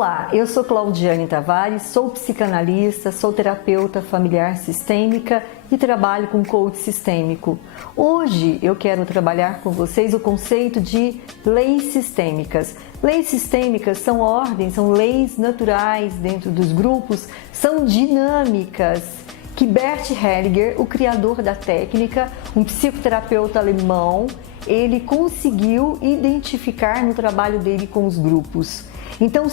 Olá, eu sou Claudiane Tavares, sou psicanalista, sou terapeuta familiar sistêmica e trabalho com coach sistêmico. Hoje eu quero trabalhar com vocês o conceito de leis sistêmicas. Leis sistêmicas são ordens, são leis naturais dentro dos grupos, são dinâmicas que Bert Hellinger, o criador da técnica, um psicoterapeuta alemão, ele conseguiu identificar no trabalho dele com os grupos. Então,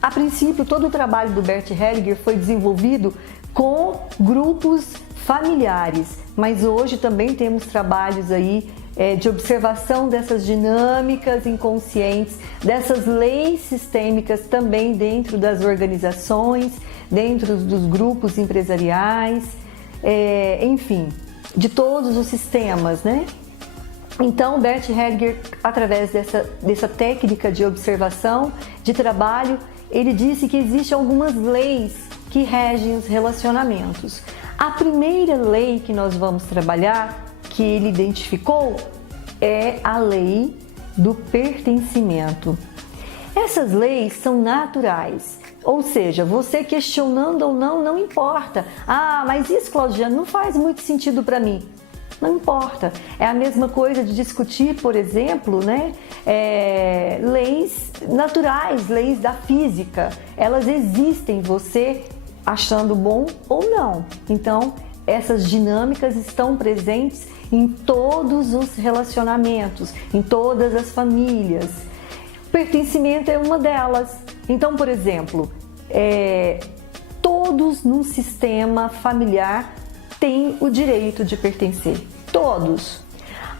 a princípio, todo o trabalho do Bert Hellinger foi desenvolvido com grupos familiares, mas hoje também temos trabalhos aí de observação dessas dinâmicas inconscientes, dessas leis sistêmicas também dentro das organizações, dentro dos grupos empresariais, enfim, de todos os sistemas, né? Então, Bert Hellinger, através dessa técnica de observação, de trabalho, ele disse que existem algumas leis que regem os relacionamentos. A primeira lei que nós vamos trabalhar, que ele identificou, é a lei do pertencimento. Essas leis são naturais, ou seja, você questionando ou não, não importa. Ah, mas isso, Claudiane, não faz muito sentido para mim. Não importa. É a mesma coisa de discutir, por exemplo, né, leis naturais, leis da física. Elas existem, você achando bom ou não. Então, essas dinâmicas estão presentes em todos os relacionamentos, em todas as famílias. Pertencimento é uma delas. Então, por exemplo, todos num sistema familiar têm o direito de pertencer. Todos.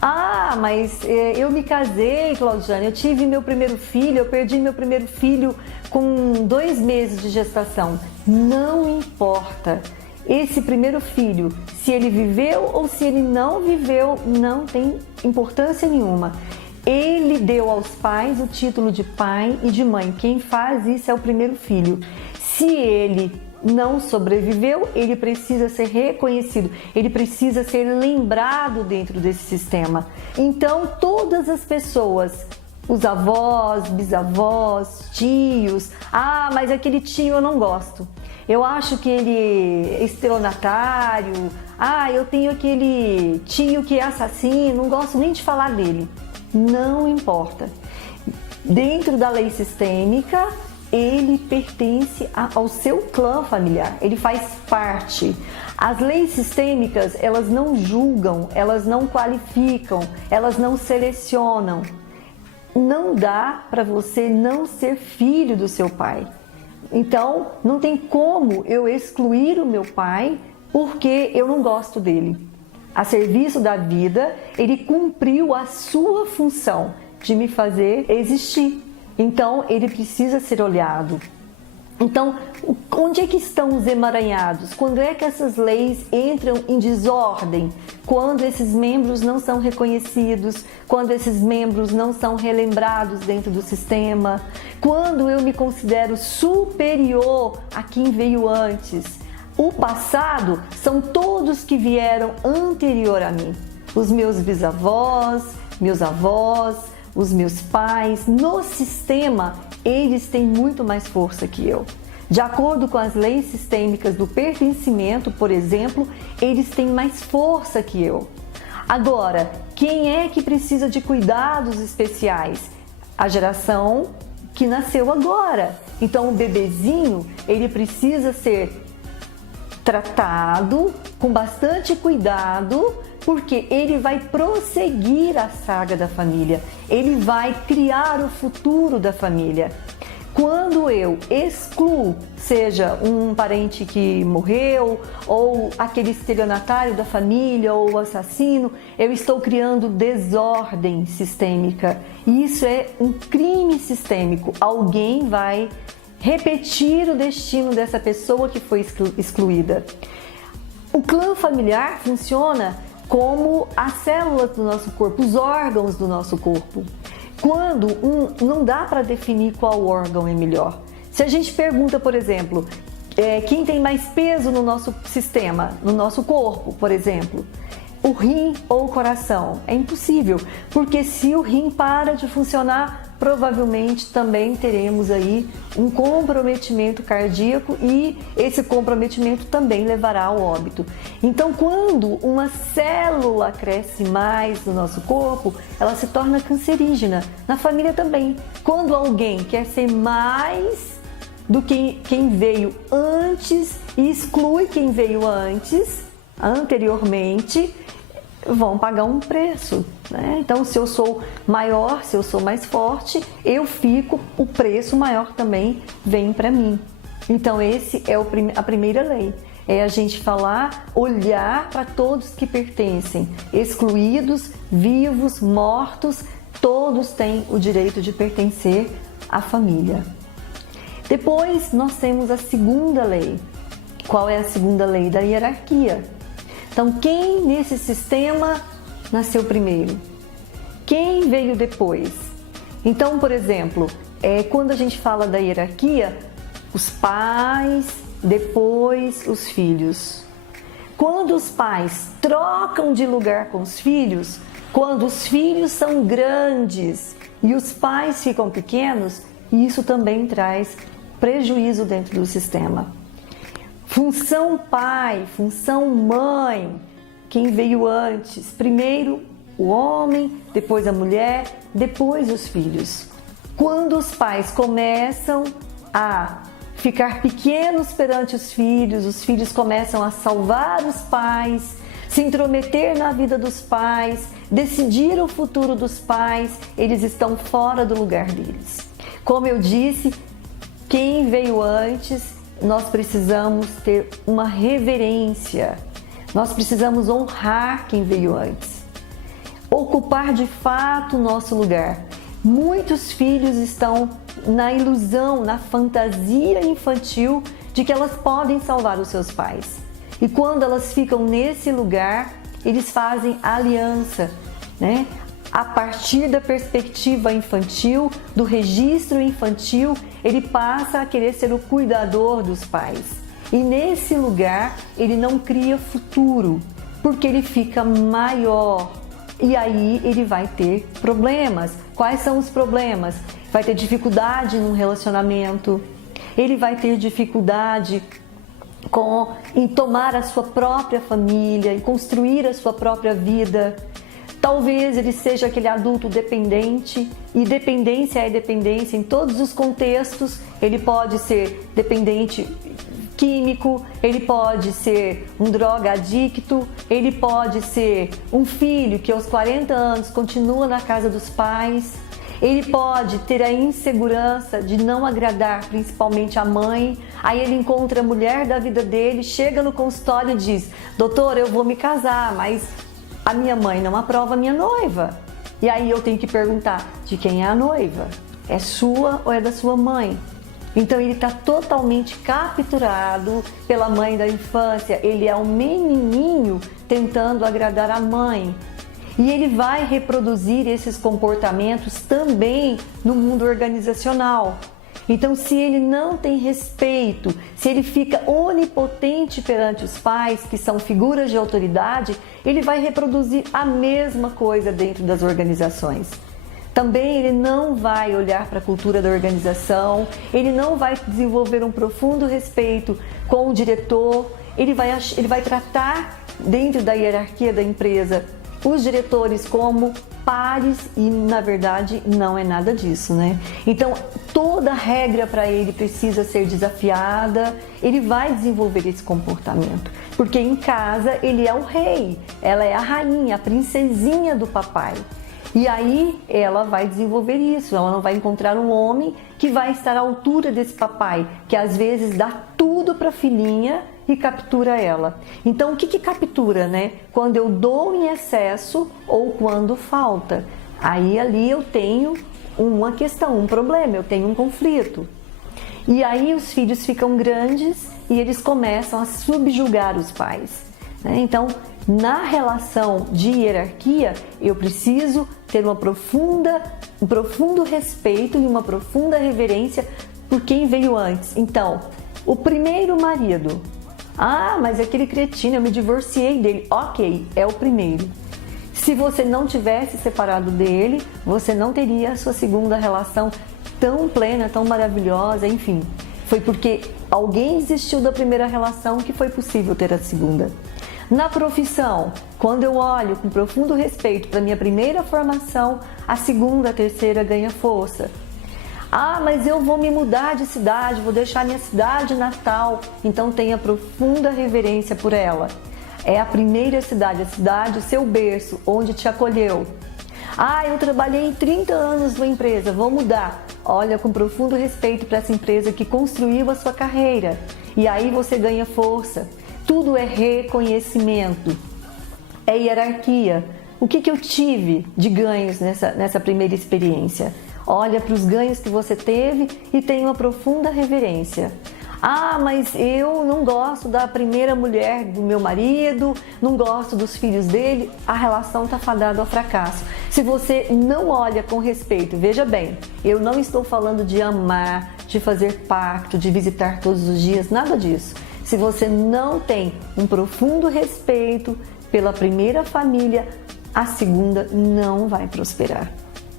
Ah, mas eu me casei, Claudiane, eu tive meu primeiro filho, eu perdi meu primeiro filho com 2 meses de gestação. Não importa. Esse primeiro filho, se ele viveu ou se ele não viveu, não tem importância nenhuma. Ele deu aos pais o título de pai e de mãe. Quem faz isso é o primeiro filho. Se ele não sobreviveu, ele precisa ser reconhecido, ele precisa ser lembrado dentro desse sistema. Então, todas as pessoas, os avós, bisavós, tios, ah, mas aquele tio eu não gosto. Eu acho que ele é estelionatário, ah, eu tenho aquele tio que é assassino, não gosto nem de falar dele. Não importa. Dentro da lei sistêmica, ele pertence ao seu clã familiar, ele faz parte. As leis sistêmicas, elas não julgam, elas não qualificam, elas não selecionam. Não dá para você não ser filho do seu pai. Então, não tem como eu excluir o meu pai porque eu não gosto dele. A serviço da vida, ele cumpriu a sua função de me fazer existir. Então, ele precisa ser olhado. Então, onde é que estão os emaranhados? Quando é que essas leis entram em desordem? Quando esses membros não são reconhecidos, quando esses membros não são relembrados dentro do sistema, quando eu me considero superior a quem veio antes. O passado são todos que vieram anterior a mim. Os meus bisavós, meus avós, os meus pais, no sistema, eles têm muito mais força que eu. De acordo com as leis sistêmicas do pertencimento, por exemplo, eles têm mais força que eu. Agora, quem é que precisa de cuidados especiais? A geração que nasceu agora. Então, o bebezinho, ele precisa ser tratado com bastante cuidado, porque ele vai prosseguir a saga da família, ele vai criar o futuro da família. Quando eu excluo, seja um parente que morreu, ou aquele estelionatário da família, ou o assassino, eu estou criando desordem sistêmica. Isso é um crime sistêmico. Alguém vai repetir o destino dessa pessoa que foi excluída. O clã familiar funciona como as células do nosso corpo, os órgãos do nosso corpo. Quando não dá para definir qual órgão é melhor. Se a gente pergunta, por exemplo, quem tem mais peso no nosso sistema, no nosso corpo, por exemplo, o rim ou o coração? É impossível, porque se o rim para de funcionar, provavelmente também teremos aí um comprometimento cardíaco e esse comprometimento também levará ao óbito. Então, quando uma célula cresce mais no nosso corpo, ela se torna cancerígena. Na família também. Quando alguém quer ser mais do que quem veio antes e exclui quem veio anteriormente, vão pagar um preço, né? Então, se eu sou maior, se eu sou mais forte, o preço maior também vem para mim. Então, esse é a primeira lei. É a gente olhar para todos que pertencem, excluídos, vivos, mortos, todos têm o direito de pertencer à família. Depois, nós temos a segunda lei. Qual é a segunda lei? Da hierarquia. Então, quem nesse sistema nasceu primeiro? Quem veio depois? Então, por exemplo, quando a gente fala da hierarquia, os pais, depois os filhos. Quando os pais trocam de lugar com os filhos, quando os filhos são grandes e os pais ficam pequenos, isso também traz prejuízo dentro do sistema. Função pai, função mãe, quem veio antes? Primeiro o homem, depois a mulher, depois os filhos. Quando os pais começam a ficar pequenos perante os filhos começam a salvar os pais, se intrometer na vida dos pais, decidir o futuro dos pais, eles estão fora do lugar deles. Como eu disse, quem veio antes, nós precisamos ter uma reverência, nós precisamos honrar quem veio antes, ocupar de fato o nosso lugar. Muitos filhos estão na ilusão, na fantasia infantil de que elas podem salvar os seus pais. E quando elas ficam nesse lugar, eles fazem aliança, né? A partir da perspectiva infantil, do registro infantil, ele passa a querer ser o cuidador dos pais. E nesse lugar, ele não cria futuro, porque ele fica maior. E aí ele vai ter problemas. Quais são os problemas? Vai ter dificuldade no relacionamento, ele vai ter dificuldade em tomar a sua própria família, em construir a sua própria vida. Talvez ele seja aquele adulto dependente, e dependência é dependência em todos os contextos. Ele pode ser dependente químico, ele pode ser um drogadicto, ele pode ser um filho que aos 40 anos continua na casa dos pais, ele pode ter a insegurança de não agradar principalmente a mãe, aí ele encontra a mulher da vida dele, chega no consultório e diz: doutor, eu vou me casar, mas a minha mãe não aprova a minha noiva. E aí eu tenho que perguntar: de quem é a noiva? É sua ou é da sua mãe? Então ele está totalmente capturado pela mãe da infância, ele é um menininho tentando agradar a mãe. E ele vai reproduzir esses comportamentos também no mundo organizacional. Então, se ele não tem respeito, se ele fica onipotente perante os pais, que são figuras de autoridade, ele vai reproduzir a mesma coisa dentro das organizações. Também ele não vai olhar para a cultura da organização, ele não vai desenvolver um profundo respeito com o diretor, ele vai tratar dentro da hierarquia da empresa os diretores como pares e, na verdade, não é nada disso, né? Então, toda regra para ele precisa ser desafiada, ele vai desenvolver esse comportamento, porque em casa ele é o rei, ela é a rainha, a princesinha do papai. E aí ela vai desenvolver isso, ela não vai encontrar um homem que vai estar à altura desse papai, que às vezes dá tudo para a filhinha e captura ela. Então o que captura, né? Quando eu dou em excesso ou quando falta. Aí ali eu tenho uma questão, um problema, eu tenho um conflito. E aí os filhos ficam grandes e eles começam a subjugar os pais, né? Então, na relação de hierarquia, eu preciso ter um profundo respeito e uma profunda reverência por quem veio antes. Então, o primeiro marido. Ah, mas aquele cretino, eu me divorciei dele. Ok, é o primeiro. Se você não tivesse separado dele, você não teria a sua segunda relação tão plena, tão maravilhosa, enfim. Foi porque alguém desistiu da primeira relação que foi possível ter a segunda. Na profissão, quando eu olho com profundo respeito para minha primeira formação, a segunda, a terceira ganha força. Ah, mas eu vou me mudar de cidade, vou deixar minha cidade natal, então tenha profunda reverência por ela. É a primeira cidade, a cidade, o seu berço, onde te acolheu. Ah, eu trabalhei 30 anos numa empresa, vou mudar. Olha com profundo respeito para essa empresa que construiu a sua carreira. E aí você ganha força. Tudo é reconhecimento, é hierarquia. O que eu tive de ganhos nessa primeira experiência? Olha para os ganhos que você teve e tenha uma profunda reverência. Ah, mas eu não gosto da primeira mulher do meu marido, não gosto dos filhos dele, a relação está fadada ao fracasso. Se você não olha com respeito, veja bem, eu não estou falando de amar, de fazer pacto, de visitar todos os dias, nada disso. Se você não tem um profundo respeito pela primeira família, a segunda não vai prosperar.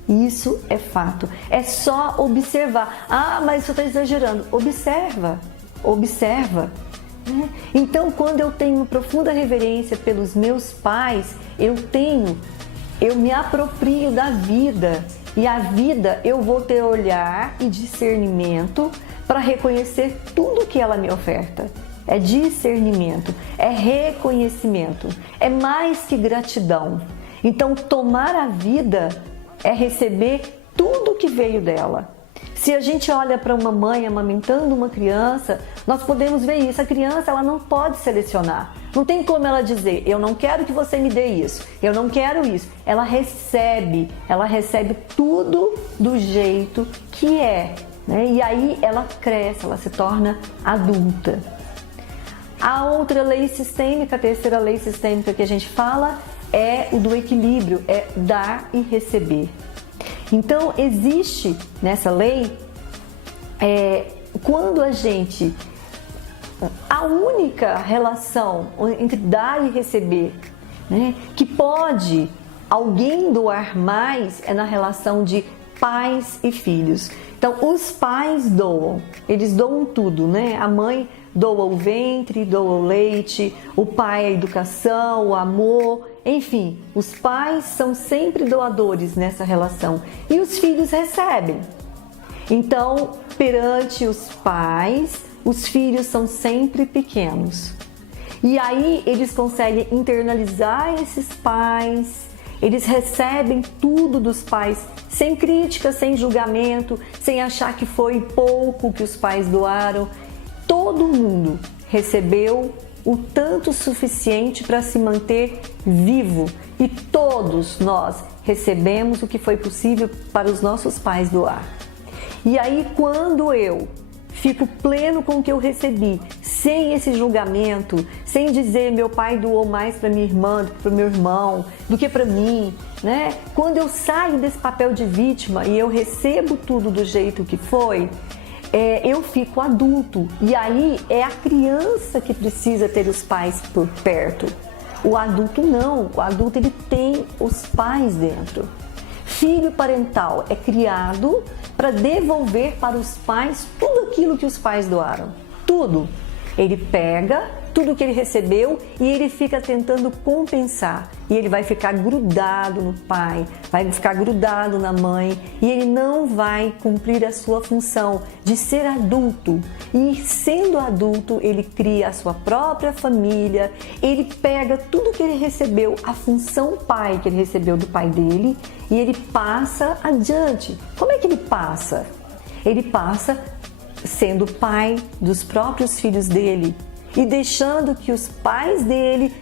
Isso é fato. É só observar. Ah, mas você está exagerando. Observa. Então, quando eu tenho profunda reverência pelos meus pais, eu me aproprio da vida. E a vida, eu vou ter olhar e discernimento para reconhecer tudo que ela me oferta. É discernimento, é reconhecimento, é mais que gratidão. Então, tomar a vida é receber tudo que veio dela. Se a gente olha para uma mãe amamentando uma criança, nós podemos ver isso. A criança, ela não pode selecionar. Não tem como ela dizer, eu não quero que você me dê isso, eu não quero isso. Ela recebe tudo do jeito que é, né? E aí ela cresce, ela se torna adulta. A outra lei sistêmica, a terceira lei sistêmica que a gente fala é o do equilíbrio, é dar e receber. Então, existe nessa lei, quando a única relação entre dar e receber, né, que pode alguém doar mais é na relação de pais e filhos. Então, os pais doam, eles doam tudo, né? A mãe doa o ventre, doa o leite, o pai a educação, o amor, enfim, os pais são sempre doadores nessa relação e os filhos recebem. Então, perante os pais, os filhos são sempre pequenos. E aí eles conseguem internalizar esses pais, eles recebem tudo dos pais, sem crítica, sem julgamento, sem achar que foi pouco que os pais doaram. Todo mundo recebeu o tanto suficiente para se manter vivo e todos nós recebemos o que foi possível para os nossos pais doar. E aí, quando eu fico pleno com o que eu recebi, sem esse julgamento, sem dizer meu pai doou mais para minha irmã do que para o meu irmão, do que para mim, né? Quando eu saio desse papel de vítima e eu recebo tudo do jeito que foi, eu fico adulto. E aí é a criança que precisa ter os pais por perto. O adulto não, o adulto ele tem os pais dentro. Filho parental é criado para devolver para os pais tudo aquilo que os pais doaram. Tudo. Ele pega tudo que ele recebeu e ele fica tentando compensar. E ele vai ficar grudado no pai, vai ficar grudado na mãe e ele não vai cumprir a sua função de ser adulto. E sendo adulto, ele cria a sua própria família, ele pega tudo que ele recebeu, a função pai que ele recebeu do pai dele e ele passa adiante. Como é que ele passa? Ele passa sendo pai dos próprios filhos dele e deixando que os pais dele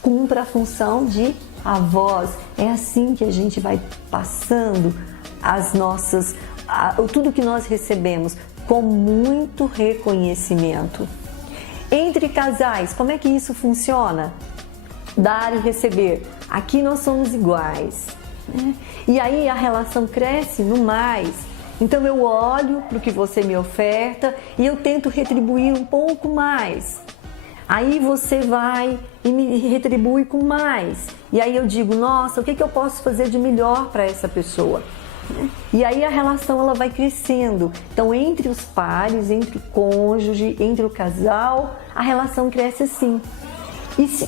cumpram a função de avós. É assim que a gente vai passando tudo que nós recebemos com muito reconhecimento. Entre casais, como é que isso funciona? Dar e receber. Aqui nós somos iguais, né? E aí a relação cresce no mais. Então eu olho para o que você me oferta e eu tento retribuir um pouco mais. Aí você vai e me retribui com mais. E aí eu digo, nossa, o que eu posso fazer de melhor para essa pessoa? E aí a relação ela vai crescendo. Então, entre os pares, entre o cônjuge, entre o casal, a relação cresce assim.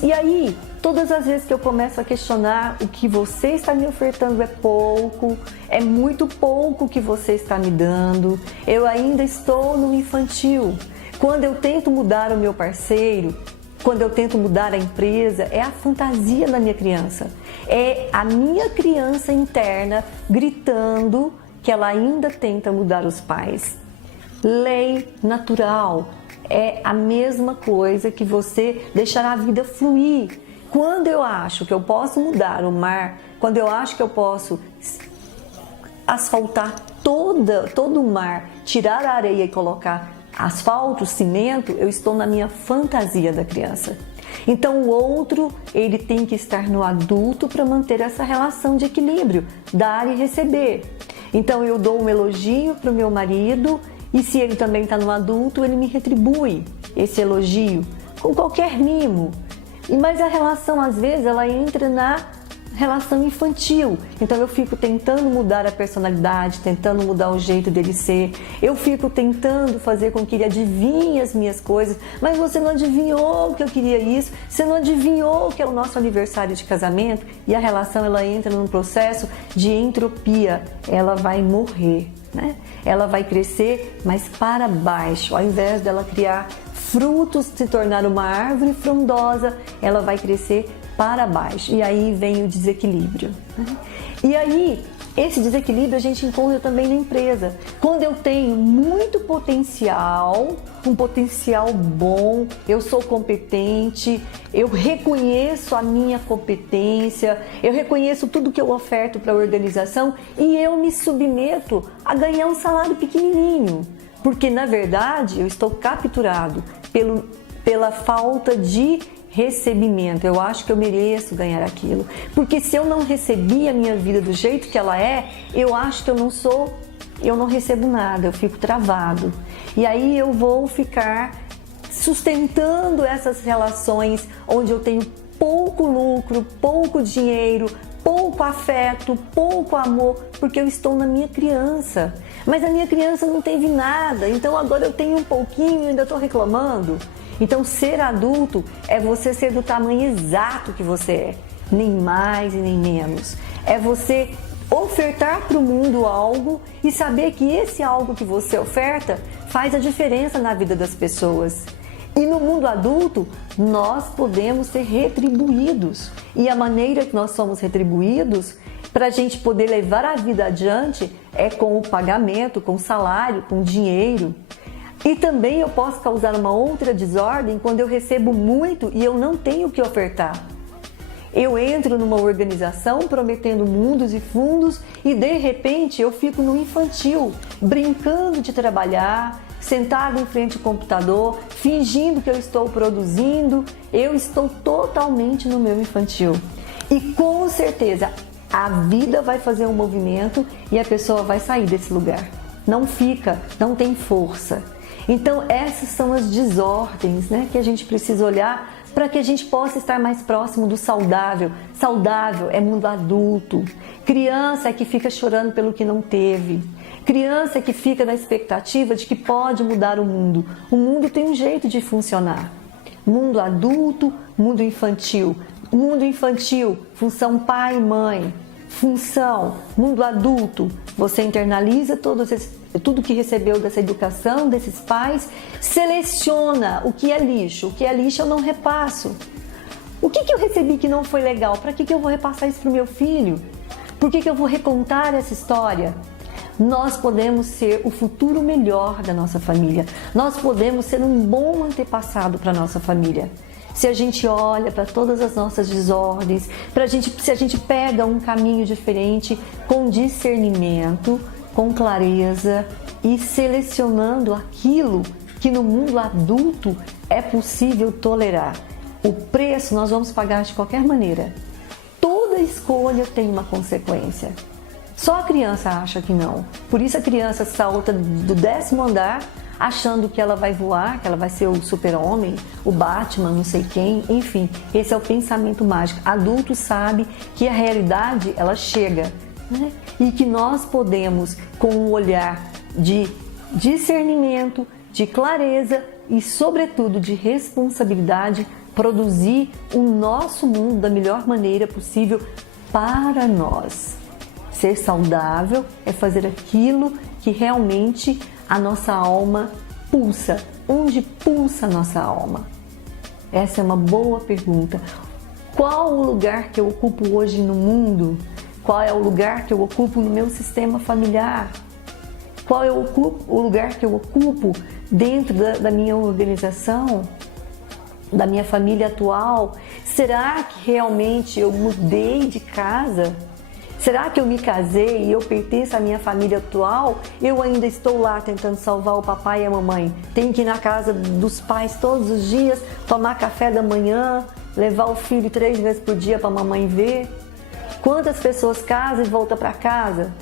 E aí, todas as vezes que eu começo a questionar o que você está me ofertando é pouco, é muito pouco que você está me dando, eu ainda estou no infantil. Quando eu tento mudar o meu parceiro, quando eu tento mudar a empresa, é a fantasia da minha criança. É a minha criança interna gritando que ela ainda tenta mudar os pais. Lei natural é a mesma coisa que você deixar a vida fluir. Quando eu acho que eu posso mudar o mar, quando eu acho que eu posso asfaltar todo o mar, tirar a areia e colocar asfalto, cimento, eu estou na minha fantasia da criança. Então o outro, ele tem que estar no adulto para manter essa relação de equilíbrio, dar e receber. Então eu dou um elogio para o meu marido e se ele também está no adulto, ele me retribui esse elogio com qualquer mimo. Mas a relação, às vezes, ela entra na relação infantil. Então eu fico tentando mudar a personalidade, tentando mudar o jeito dele ser. Eu fico tentando fazer com que ele adivinhe as minhas coisas. Mas você não adivinhou que eu queria isso, você não adivinhou que é o nosso aniversário de casamento. E a relação ela entra num processo de entropia. Ela vai morrer, né? Ela vai crescer, mas para baixo. Ao invés dela criar frutos, se tornar uma árvore frondosa, ela vai crescer para baixo. E aí vem o desequilíbrio. E aí, esse desequilíbrio a gente encontra também na empresa. Quando eu tenho muito potencial, um potencial bom, eu sou competente, eu reconheço a minha competência, eu reconheço tudo que eu oferto para a organização e eu me submeto a ganhar um salário pequenininho. Porque, na verdade, eu estou capturado pela falta de recebimento. Eu acho que eu mereço ganhar aquilo. Porque se eu não recebi a minha vida do jeito que ela é, eu acho que eu não recebo nada, eu fico travado. E aí eu vou ficar sustentando essas relações onde eu tenho pouco lucro, pouco dinheiro, pouco afeto, pouco amor, porque eu estou na minha criança. Mas a minha criança não teve nada, então agora eu tenho um pouquinho e ainda estou reclamando. Então, ser adulto é você ser do tamanho exato que você é, nem mais e nem menos. É você ofertar para o mundo algo e saber que esse algo que você oferta faz a diferença na vida das pessoas. E no mundo adulto, nós podemos ser retribuídos. E a maneira que nós somos retribuídos, para a gente poder levar a vida adiante, é com o pagamento, com o salário, com o dinheiro. E também eu posso causar uma outra desordem quando eu recebo muito e eu não tenho o que ofertar. Eu entro numa organização prometendo mundos e fundos e de repente eu fico no infantil, brincando de trabalhar, sentado em frente ao computador, fingindo que eu estou produzindo. Eu estou totalmente no meu infantil. E com certeza a vida vai fazer um movimento e a pessoa vai sair desse lugar. Não fica, não tem força. Então essas são as desordens, né, que a gente precisa olhar para que a gente possa estar mais próximo do saudável. Saudável é mundo adulto. Criança é que fica chorando pelo que não teve. Criança é que fica na expectativa de que pode mudar o mundo. O mundo tem um jeito de funcionar. Mundo adulto, mundo infantil. Mundo infantil, função pai e mãe. Função, mundo adulto, você internaliza tudo que recebeu dessa educação, desses pais, seleciona o que é lixo. O que é lixo eu não repasso. O que eu recebi que não foi legal? Para que eu vou repassar isso para o meu filho? Por que eu vou recontar essa história? Nós podemos ser o futuro melhor da nossa família. Nós podemos ser um bom antepassado para a nossa família. Se a gente olha para todas as nossas desordens, se a gente pega um caminho diferente com discernimento, com clareza e selecionando aquilo que no mundo adulto é possível tolerar. O preço nós vamos pagar de qualquer maneira. Toda escolha tem uma consequência. Só a criança acha que não. Por isso a criança salta do 10º andar achando que ela vai voar, que ela vai ser o super-homem, o Batman, não sei quem, enfim, esse é o pensamento mágico. Adulto sabe que a realidade, ela chega, né? E que nós podemos, com um olhar de discernimento, de clareza e, sobretudo, de responsabilidade, produzir o nosso mundo da melhor maneira possível para nós. Ser saudável é fazer aquilo que realmente a nossa alma pulsa. Onde pulsa a nossa alma? Essa é uma boa pergunta. Qual o lugar que eu ocupo hoje no mundo? Qual é o lugar que eu ocupo no meu sistema familiar? Qual é o lugar que eu ocupo dentro da minha organização? Da minha família atual? Será que realmente eu mudei de casa? Será que eu me casei e eu pertenço à minha família atual? Eu ainda estou lá tentando salvar o papai e a mamãe. Tenho que ir na casa dos pais todos os dias, tomar café da manhã, levar o filho 3 vezes por dia para a mamãe ver. Quantas pessoas casam e voltam para casa,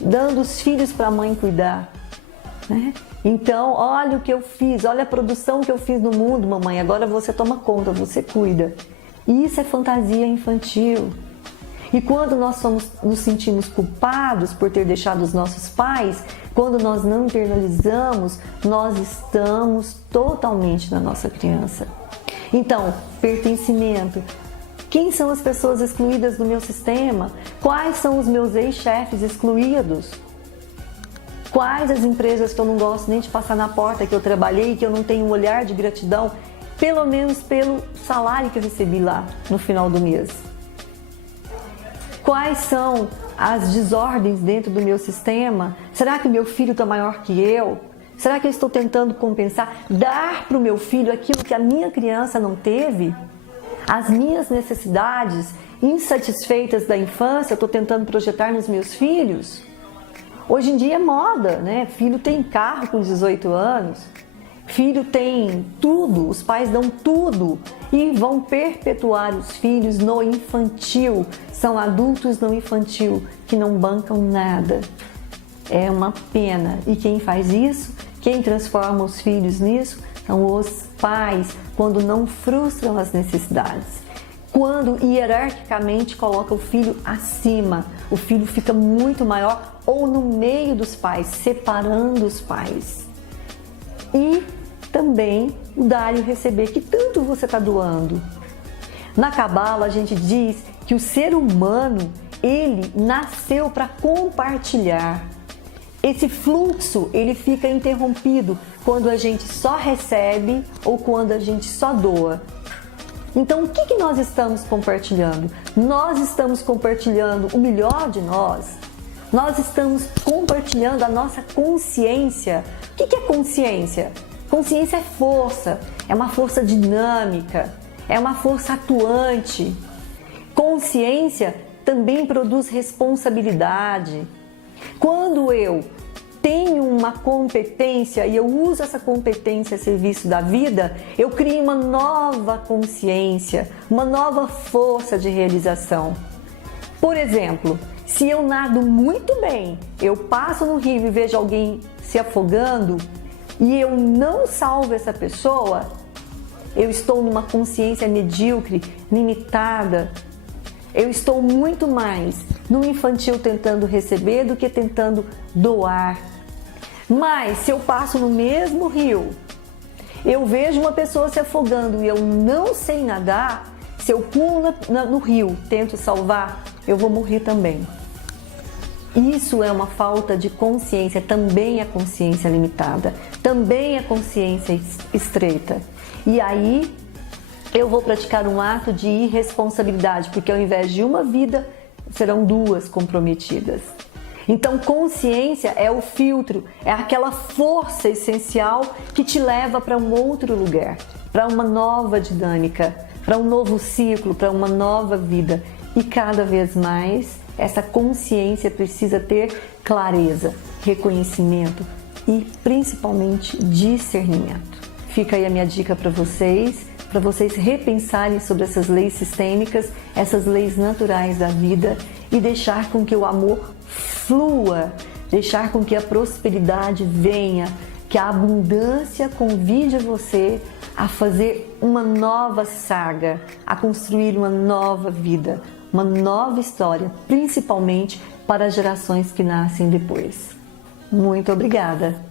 dando os filhos para a mãe cuidar, né? Então, olha o que eu fiz, olha a produção que eu fiz no mundo, mamãe. Agora você toma conta, você cuida. Isso é fantasia infantil. E quando nós nos sentimos culpados por ter deixado os nossos pais, quando nós não internalizamos, nós estamos totalmente na nossa criança. Então, pertencimento. Quem são as pessoas excluídas do meu sistema? Quais são os meus ex-chefes excluídos? Quais as empresas que eu não gosto nem de passar na porta, que eu trabalhei, que eu não tenho um olhar de gratidão, pelo menos pelo salário que eu recebi lá no final do mês? Quais são as desordens dentro do meu sistema? Será que o meu filho está maior que eu? Será que eu estou tentando compensar, dar para o meu filho aquilo que a minha criança não teve? As minhas necessidades insatisfeitas da infância, eu estou tentando projetar nos meus filhos? Hoje em dia é moda, né? Filho tem carro com 18 anos, filho tem tudo, os pais dão tudo e vão perpetuar os filhos no infantil. São adultos no infantil que não bancam nada. É uma pena. E quem faz isso, quem transforma os filhos nisso, são os pais, quando não frustram as necessidades. Quando hierarquicamente coloca o filho acima, o filho fica muito maior ou no meio dos pais, separando os pais. E também o dar e o receber, que tanto você está doando. Na Cabala a gente diz que o ser humano, ele nasceu para compartilhar. Esse fluxo, ele fica interrompido quando a gente só recebe ou quando a gente só doa. Então, o que nós estamos compartilhando? Nós estamos compartilhando o melhor de nós. Nós estamos compartilhando a nossa consciência. O que é consciência? Consciência é força, é uma força dinâmica, é uma força atuante. Consciência também produz responsabilidade. Quando eu tenho uma competência e eu uso essa competência a serviço da vida, eu crio uma nova consciência, uma nova força de realização. Por exemplo, se eu nado muito bem, eu passo no rio e vejo alguém se afogando e eu não salvo essa pessoa, eu estou numa consciência medíocre, limitada. Eu estou muito mais no infantil tentando receber do que tentando doar. Mas se eu passo no mesmo rio, eu vejo uma pessoa se afogando e eu não sei nadar, se eu pulo no rio, tento salvar, eu vou morrer também. Isso é uma falta de consciência, também é consciência limitada, também é consciência estreita. E aí eu vou praticar um ato de irresponsabilidade, porque ao invés de uma vida, serão 2 comprometidas. Então, consciência é o filtro, é aquela força essencial que te leva para um outro lugar, para uma nova dinâmica, para um novo ciclo, para uma nova vida. E cada vez mais, essa consciência precisa ter clareza, reconhecimento e principalmente discernimento. Fica aí a minha dica para vocês repensarem sobre essas leis sistêmicas, essas leis naturais da vida e deixar com que o amor flua, deixar com que a prosperidade venha, Que a abundância convide você a fazer uma nova saga, a construir uma nova vida, uma nova história, principalmente para as gerações que nascem depois. Muito obrigada!